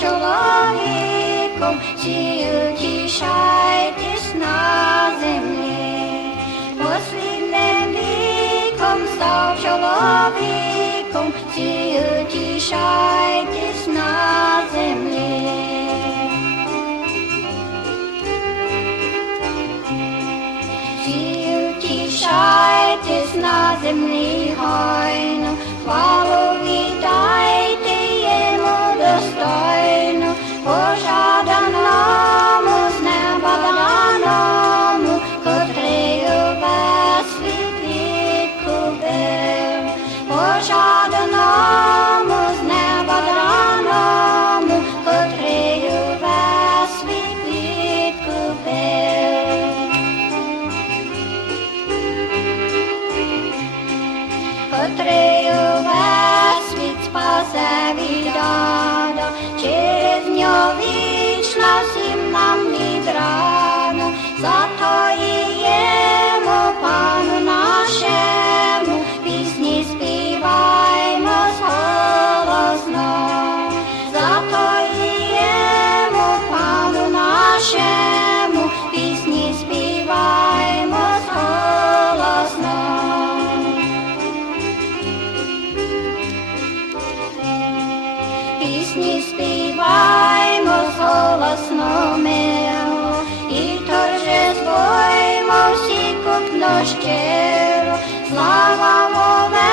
чоловіком, всі утішайтесь на землі, послідним віком став чоловіком, всі утішайтесь. голосно мило, і торжествуємо всі купно щиро, слава Богу.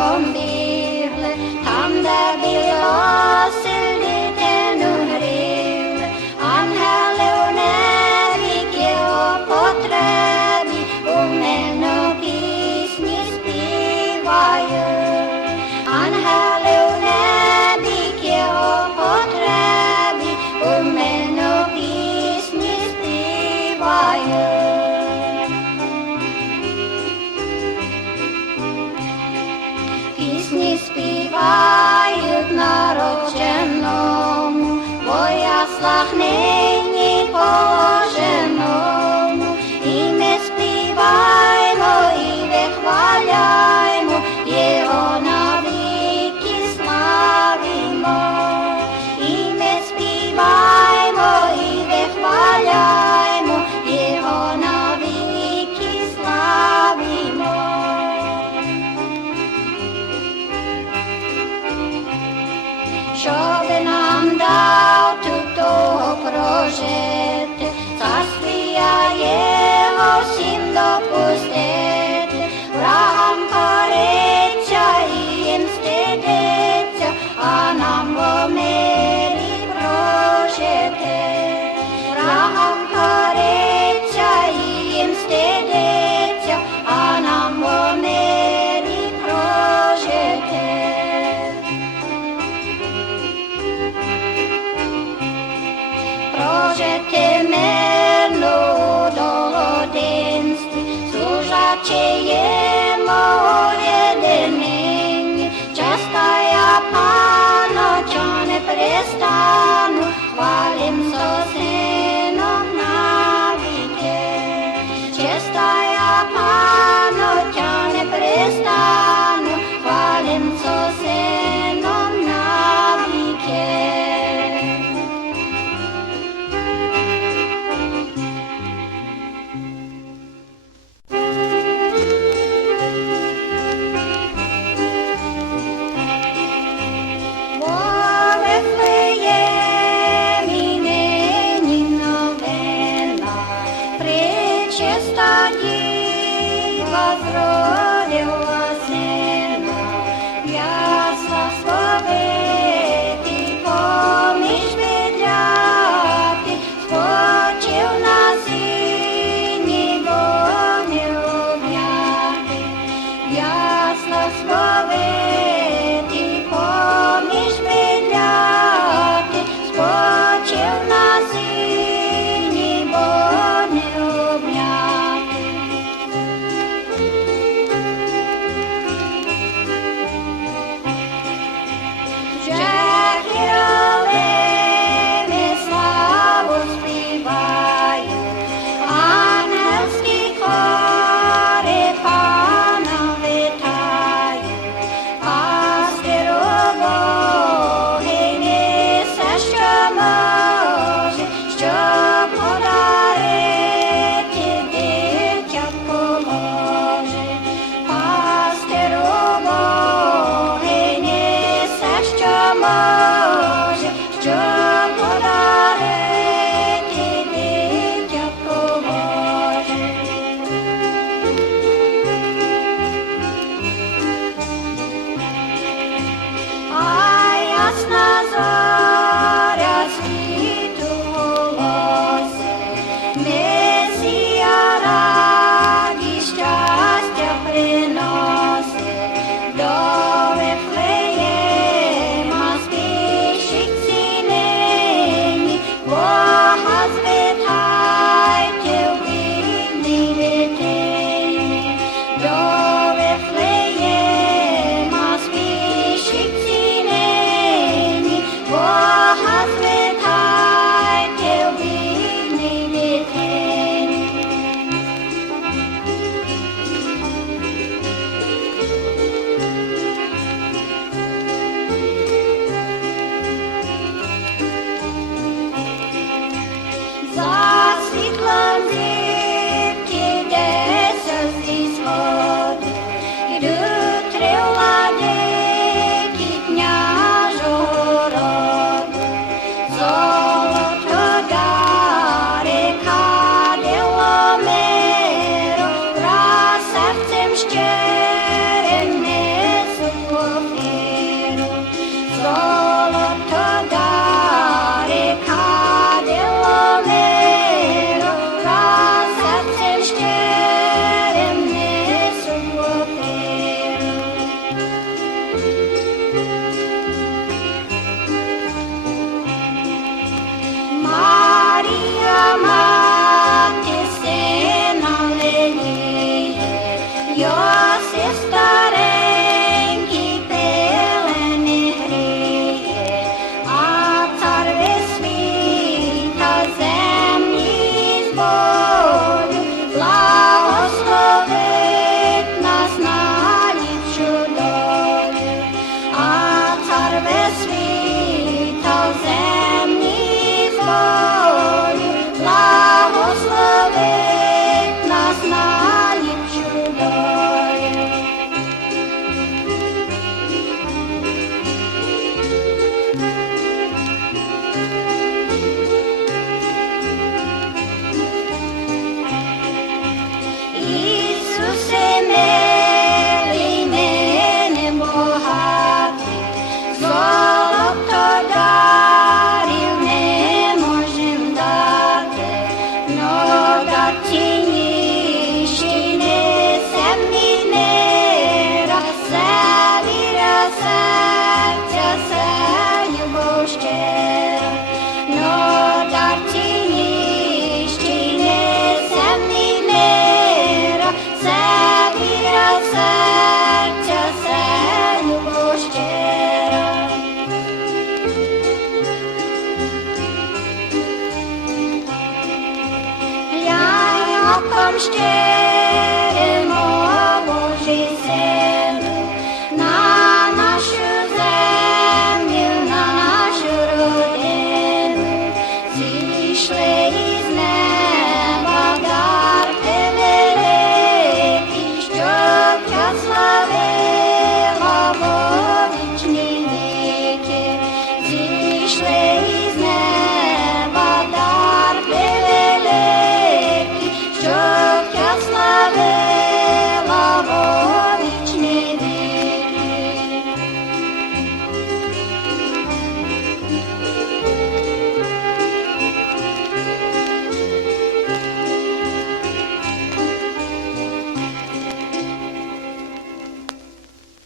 Om me. slag me. Зродила